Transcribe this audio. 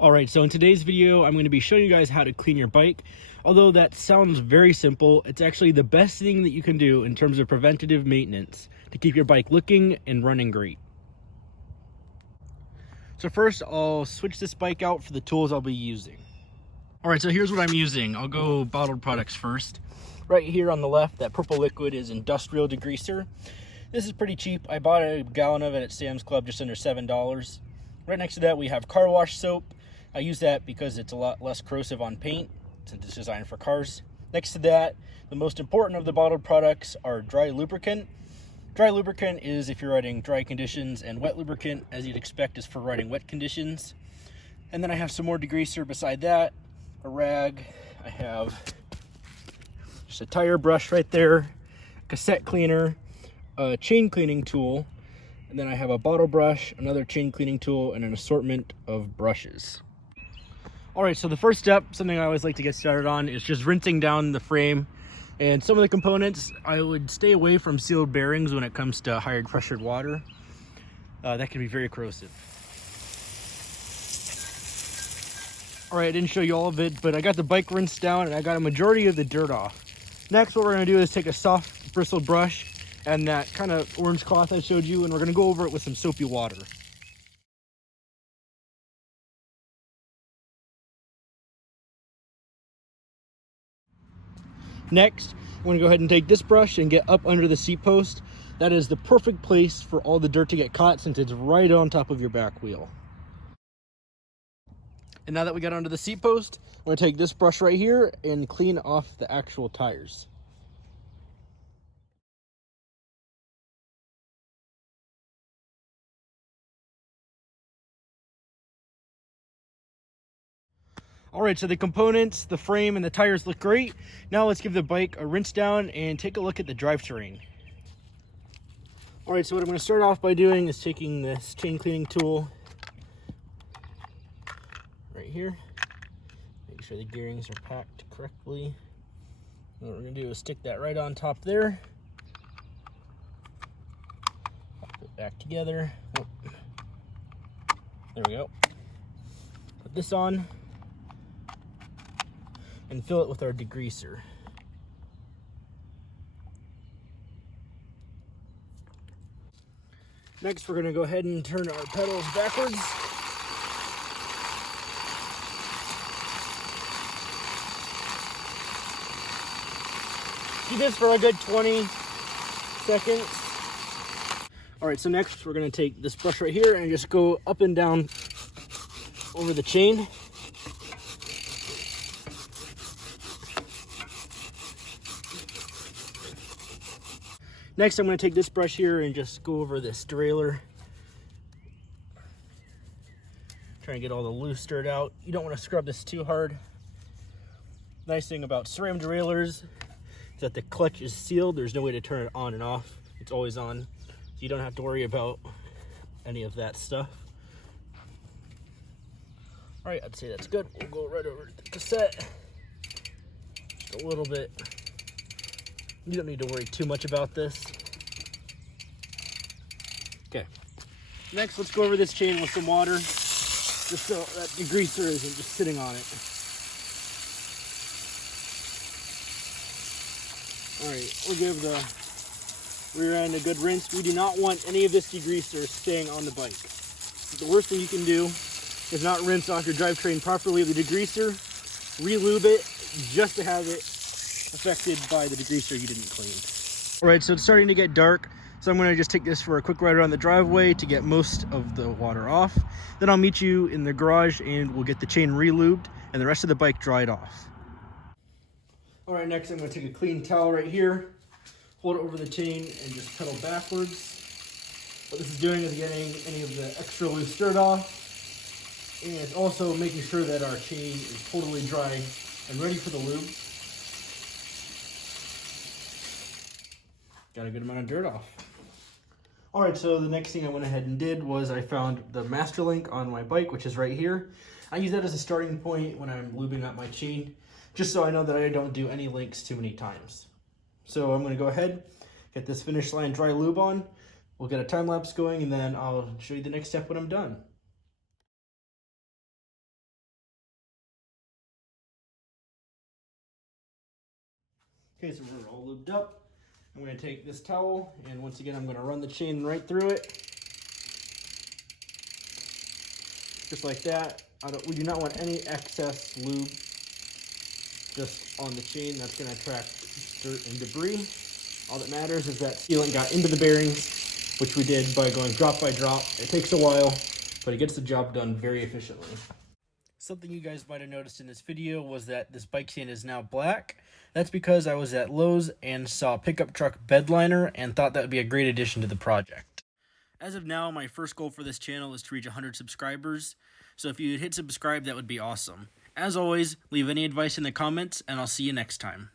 All right, so in today's video, I'm going to be showing you guys how to clean your bike. Although that sounds very simple, it's actually the best thing that you can do in terms of preventative maintenance to keep your bike looking and running great. So first, I'll switch this bike out for the tools I'll be using. All right, so here's what I'm using. I'll go bottled products first. Right here on the left, that purple liquid is industrial degreaser. This is pretty cheap. I bought a gallon of it at Sam's Club, just under $7. Right next to that, we have car wash soap. I use that because it's a lot less corrosive on paint since it's designed for cars. Next to that, the most important of the bottled products are dry lubricant. Dry lubricant is if you're riding dry conditions, and wet lubricant, as you'd expect, is for riding wet conditions. And then I have some more degreaser beside that, a rag. I have just a tire brush right there, cassette cleaner, a chain cleaning tool, and then I have a bottle brush, another chain cleaning tool, and an assortment of brushes. All right, so the first step, something I always like to get started on, is just rinsing down the frame. And some of the components, I would stay away from sealed bearings when it comes to higher pressured water. That can be very corrosive. All right, I didn't show you all of it, but I got the bike rinsed down and I got a majority of the dirt off. Next, what we're gonna do is take a soft bristled brush and that kind of orange cloth I showed you, and we're gonna go over it with some soapy water. Next, I'm going to go ahead and take this brush and get up under the seat post. That is the perfect place for all the dirt to get caught since it's right on top of your back wheel. And now that we got under the seat post, I'm going to take this brush right here and clean off the actual tires. All right, so the components, the frame, and the tires look great. Now let's give the bike a rinse down and take a look at the drivetrain. All right, so what I'm going to start off by doing is taking this chain cleaning tool right here. Make sure the gearings are packed correctly. And what we're going to do is stick that right on top there. Pop it back together. Oh. There we go. Put this on and fill it with our degreaser. Next, we're going to go ahead and turn our pedals backwards. Do this for a good 20 seconds. All right, so next we're going to take this brush right here and just go up and down over the chain. Next, I'm going to take this brush here and just go over this derailleur. Try and get all the loose dirt out. You don't want to scrub this too hard. Nice thing about SRAM derailleurs is that the clutch is sealed. There's no way to turn it on and off. It's always on. So you don't have to worry about any of that stuff. All right, I'd say that's good. We'll go right over to the cassette. Just a little bit. You don't need to worry too much about this. Okay. Next, let's go over this chain with some water, just so that degreaser isn't just sitting on it. All right, we'll give the rear end a good rinse. We do not want any of this degreaser staying on the bike. The worst thing you can do is not rinse off your drivetrain properly with the degreaser, re-lube it just to have it affected by the degreaser you didn't clean. All right, so it's starting to get dark, so I'm going to just take this for a quick ride around the driveway to get most of the water off. Then I'll meet you in the garage and we'll get the chain re-lubed and the rest of the bike dried off. All right, next I'm going to take a clean towel right here, hold it over the chain and just pedal backwards. What this is doing is getting any of the extra loose dirt off, and it's also making sure that our chain is totally dry and ready for the lube. Got a good amount of dirt off. All right, so the next thing I went ahead and did was I found the master link on my bike, which is right here. I use that as a starting point when I'm lubing up my chain, just so I know that I don't do any links too many times. So I'm gonna go ahead, get this finish line dry lube on. We'll get a time lapse going and then I'll show you the next step when I'm done. Okay, so we're all lubed up. I'm going to take this towel, and once again, I'm going to run the chain right through it. Just like that. We do not want any excess lube just on the chain. That's going to attract dirt and debris. All that matters is that sealant got into the bearings, which we did by going drop by drop. It takes a while, but it gets the job done very efficiently. Something you guys might have noticed in this video was that this bike sand is now black. That's because I was at Lowe's and saw a pickup truck bed liner and thought that would be a great addition to the project. As of now, my first goal for this channel is to reach 100 subscribers. So if you hit subscribe, that would be awesome. As always, leave any advice in the comments, and I'll see you next time.